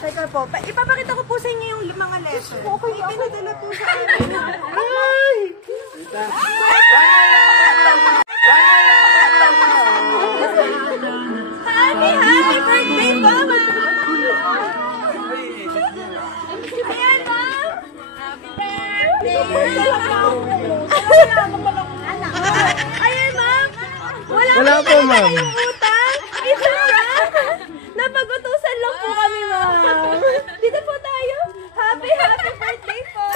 Teka po, ipapakita ko po sa inyo yung mga letter. Okay, pinadala po sa akin. Ay! Happy birthday, Mama! Ayan, Ma'am! Happy birthday! Ayan, Ma'am! Wala po, Ma'am. Utang! Isa lang! Napag-utusan lang po kami, Ma'am. Dito po tayo. Happy birthday po!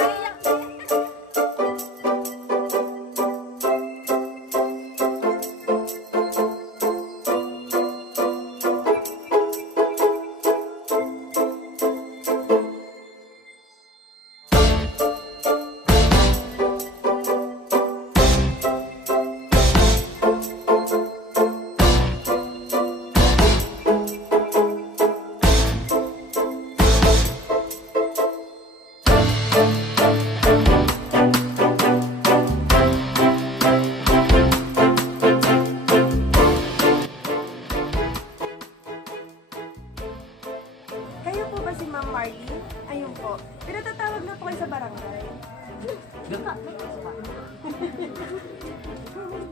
Kayo po ba si Ma'am Marley? Ayun po. Pinatatawag na po kayo sa barangay.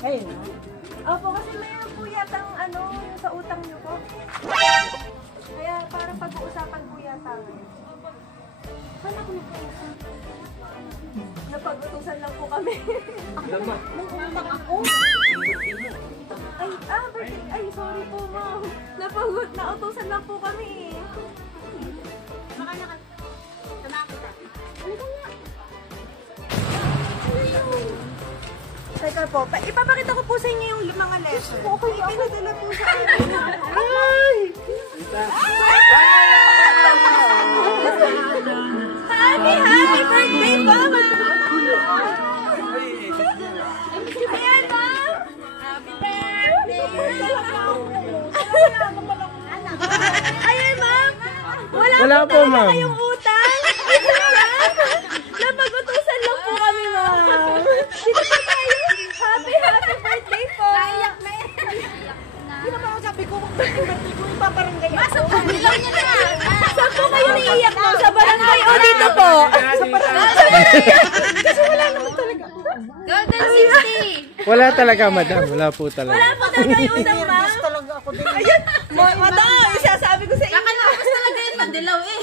Ayun. Opo, kasi mayroon po yatang yung sa utang niyo po. Kaya parang pag-uusapan po yata ngayon. Paano ko nagpag-usapan? Napag-utusan lang po kami. May utang ako. Birthday. Ay, sorry po, Ma'am. Nautusan lang po kami. Teka po, ipapakita ko po sa inyo yung mga letter. Okay, pinadala po sa akin. Ay! Happy birthday, Mama! Ayan, Ma'am! Happy birthday! Ayan, Ma'am! Wala po, Ma'am. Kayong utang! Isa lang! Napag-utusan lang po kami, Ma'am! Dito po tayo! Happy birthday po! Naiyak na yan! Hindi na parang sabi ko, birthday ko, ipaparangay ako. Saan po kayo naiiyak mo? Sa barangay o dito po? Sa barangay! Kasi wala naman talaga. Golden 60! Wala talaga, madam. Wala po talaga. Wala po talaga yung utang, Ma'am. Nervous talaga ako din. Ayan! Madam! Isasabi ko sa inyo. Kakalakas talaga yun, mandilaw eh.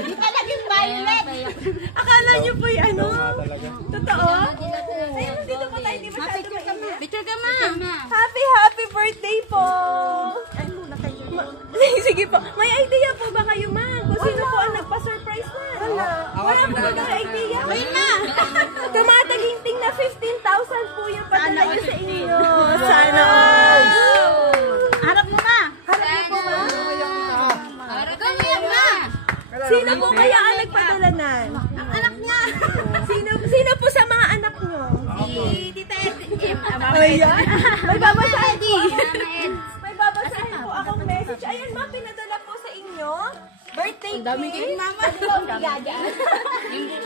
Hindi pa naging violet. Akala niyo po yung Totoo? Ayun, dito po tayo. Hindi masyado mainit. Picture ka, ma'am. Happy birthday po! Ay, muna kayo. Sige po. May idea po ba kayo, Ma'am? Kung sino po ang nagpa-surprise na? Wala po ba kayo idea? Ayun na. Tumataginting na 15,000 po yung padala niyo sa inyo. Sana all! Harap mo na. Harap niyo po, Ma'am. Harap ka niya, ma. Sino po kaya ang nagpadala nan? Ang anak niya. Sino po sa mga anak niyo? Si Tita Ed. Ayan. May babasahin po. Ed. May babasahin po akong message. Ayan, Ma'am, pinadala po sa inyo. Birthday cake. Mama.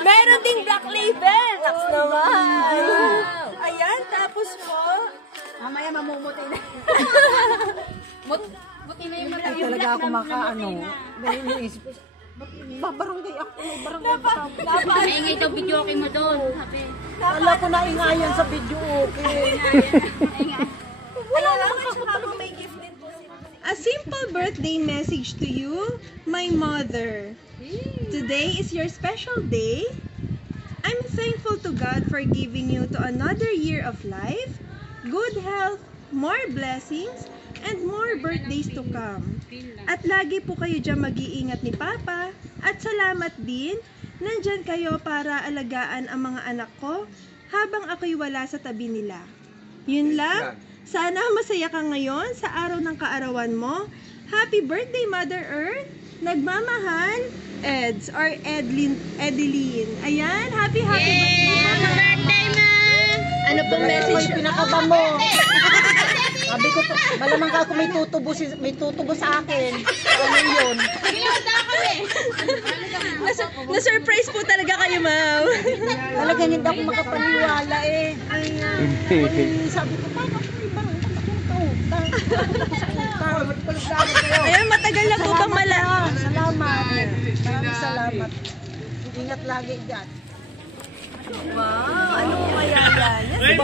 Meron ding black label. Naks naman. Ayan, tapos po. Mamaya mamumuti na. Buti na yung mata. Hindi talaga ako makaano. Dahil iniisip ko, babarangay ako. Barangay pa ako. Maingay daw video okay mo doon. Sabi. Wala ko na ingayan sa video, okay. Wala lang. Tsaka po may gift din po. A simple birthday message to you, my mother. Today is your special day. I'm thankful to God for giving you to another year of life, good health, more blessings, and more birthdays to come. At lagi po kayo dyan mag-iingat ni Papa. At salamat din, nandyan kayo para alagaan ang mga anak ko habang ako'y wala sa tabi nila. Yun lang. Sana masaya ka ngayon sa araw ng kaarawan mo. Happy birthday, Mother Earth! Nagmamahal, Eds or Edeline. Ayan, happy birthday! Birthday, ma'am! Ano pong message? Pinakaba mo. Sabi ko, malamang ka ako may tutubo sa akin. Ano yun? Na-surprise po talaga kayo, ma'am. Talagang hindi ako makapaniwala eh. Ay, sabi ko, paano ako ibang utang? Ayan, matagal na po bang Salamat. salamat. Maraming salamat. Ingat lagi dyan. Wow, ano po kaya yan? Yes,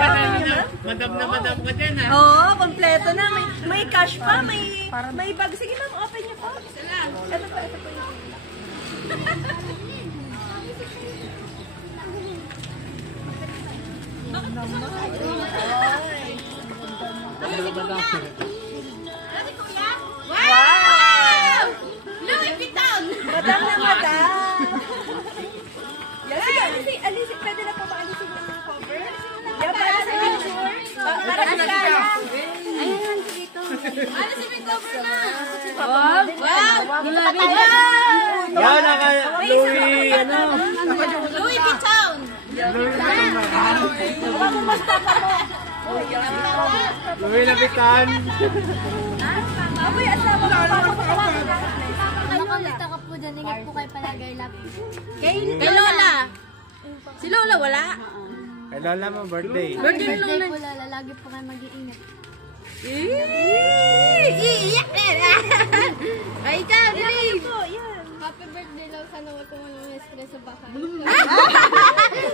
Madam na madam ka dyan ha. Oo, kompleto na. May cash pa, may bag. Sige ma'am, open niyo po. Ito po yung Wow! Louis Vuitton! madam na madam. Yes, sige, alisin. Pwede na po ba alisin yung mga cover? Yeah, para sa picture. Para sa kaya. Ayun, dito. Ano si may cover na? Wow! Yan, naka Louis, ano? Louis Vuitton! Louis Labitan. Aboy, asawa ko. Nakalita ka po dyan. Ingat po kayo palagi. Kay Lola. Si Lola wala. Kay Lola mo, birthday. Birthday po Lola. Lagi po kayo mag-iingat. Iiyak na. Ay, ikaw, dali. Happy birthday lang. Sana wag ko muna ma-stress sa bahay.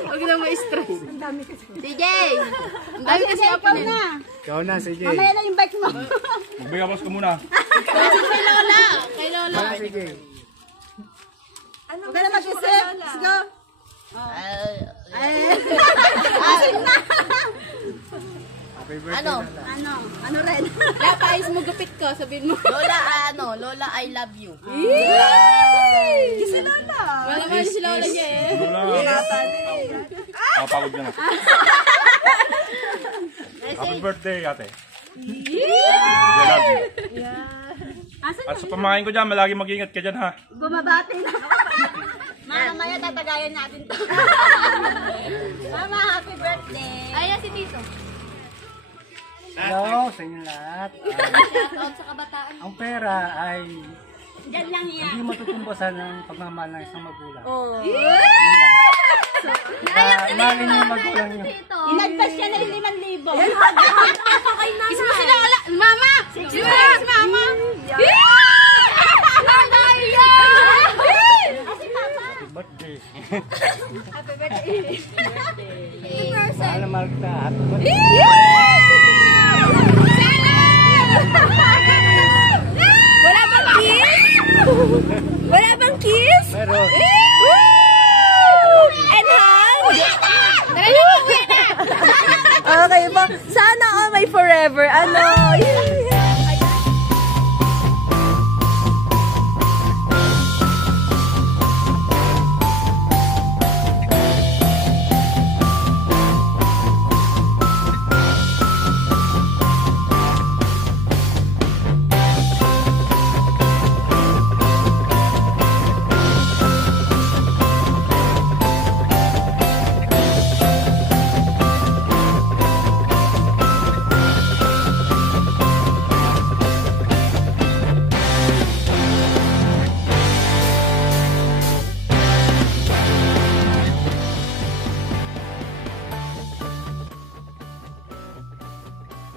Huwag na ma-stress. Ang dami kasi. CJ! Ang dami kasi ako na. Ikaw na, sige. Mamaya na yung bike mo. Magbigabos ka muna. Kasi kay Lola. Kay Lola. Sige. Huwag ka na mag-isip. Let's go. Happy birthday, Lola. Ano rin? Lapais mo gupit ko. Sabihin mo. Lola, Lola, I love you. Kasi Lola. Wala man si Lola niya eh. Pagod ka na. Happy birthday, ate. I love you. At sa pamangkin ko dyan, malagi mag-ingat ka dyan ha. Bumabati na. Mamaya tatagayan natin to. Mama, happy birthday. Ayan si Tito. Hello sa inyo lahat. Shoutout sa kabataan. Ang pera ay Diyan lang yan. hindi matutumbasan ng pagmamahal ng isang magulang. Oh. Mahalin niyo yung magulang niyo. Inagpas siya na yung 5,000. Kiss mo si Lola. Mama! Kiss mo si Mama! Birthday. Happy birthday. Mahal na mahal kita. Happy birthday.